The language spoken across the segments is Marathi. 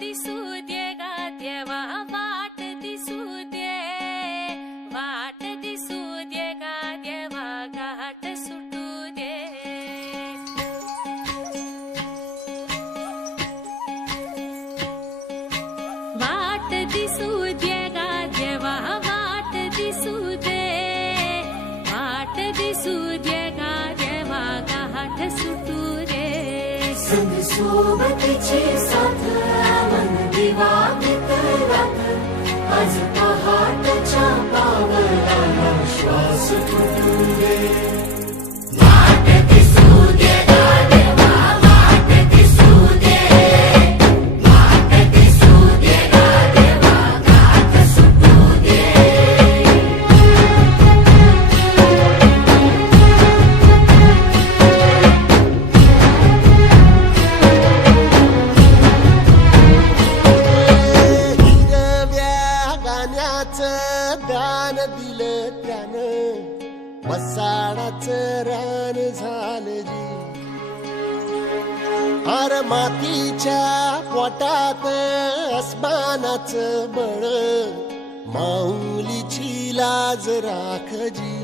दिसू दे गा देवा वाट दिसू दे वाट दिसू दे गा देवा घाट सुटू दे वाट दिसू दे गा देवा वाट दिसू दे वाट दिसू दे गा देवा घाट सुटू दे संग सोबतीची साथ मन दिवा मित्रात आज पहाटच्या पावलाला श्वास फुटू दे वाट दिसू दे गा देवा वाट दिसू दे वाट दिसू दे गा देवा घाट सुटू दे दान दिलं त्यानं वसाडाचं रान झालं जी अर मातीच्या पोटात अस्मानाचं बळ माऊलीची लाज राखजी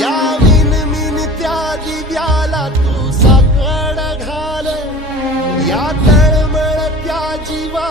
या विनमिन त्या दिव्याला तू साकड घाल या तळमळ त्या जीवा